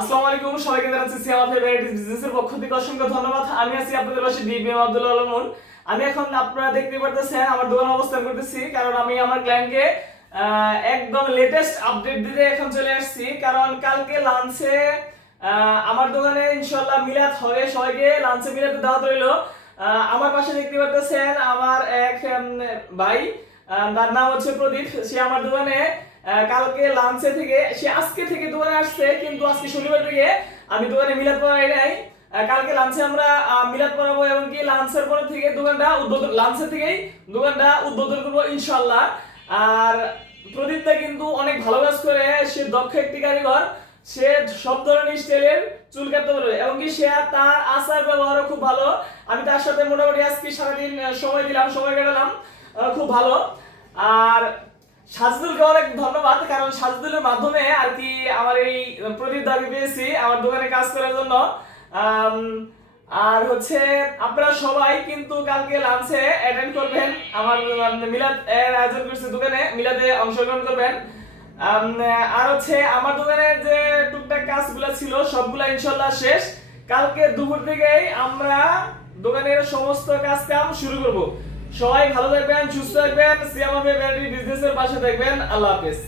আসসালামু আলাইকুম, সবাইকে জানাচ্ছি ফেভারিটিস বিজনেসের পক্ষ থেকে অসংখ্য ধন্যবাদ। আমি আছি আপনাদের পাশে আব্দুল আমি এখন আপনারা দেখতে পারতেছেন, আমার অবস্থান করতেছি, কারণ আমি আমার ক্লায়েন্টকে একদম লেটেস্ট আপডেট দিতে এখন চলে আসছি। কারণ কালকে লাঞ্চে আমার দোকানে ইনশাল্লাহ মিলাদ হবে। সবাইকে লাঞ্চে মিলাতে দাওয়াত রইল। আমার পাশে দেখতে পারতেছেন আমার এক ভাই তার নাম হচ্ছে প্রদীপ। সে আমার দোকানে কালকে লাঞ্চে থেকে সে আজকে থেকে দোকানে আসছে, কিন্তু আজকে শনিবার থেকে আমি দোকানে মিলাদ পড়াই নাই। কালকে লাঞ্চে আমরা মিলাদ পড়াবো এবং কি লাঞ্চের পর থেকে দোকানটা উদ্বোধন লাঞ্চের থেকেই দোকানটা উদ্বোধন করব ইনশাল্লাহ আর প্রদীপটা কিন্তু অনেক ভালো কাজ করে, সে দক্ষ একটি কারিগর। সে সব ধরনের স্টাইলের চুল কাটতে পারবে এবং কি সে তার আচার ব্যবহারও খুব ভালো। আমি তার সাথে মোটামুটি আজকে সারাদিন সময় দিলাম, সময় কাটালাম খুব ভালো। আর সাজদুলকে অনেক ধন্যবাদ, কারণ সাজদুলের মাধ্যমে আর কি আমার এই প্রদীপ দাবি পেয়েছি আমার দোকানে কাজ করার জন্য। আর হচ্ছে আপনারা সবাই কিন্তু কালকে লাঞ্চে অ্যাটেন্ড করবেন। আমার মিলাদ এর আয়োজন করছে দোকানে, মিলাদে অংশগ্রহণ করবেন। আর হচ্ছে আমার দোকানের যে টুকটাক কাজগুলো ছিল, সবগুলা ইনশাল্লাহ শেষ। কালকে দুপুর থেকেই আমরা দোকানের সমস্ত কাজ কাম শুরু করব। সবাই ভালো থাকবেন সুস্থ থাকবেন বিজনেস বিজনেসের পাশে থাকবেন। আল্লাহ হাফেজ।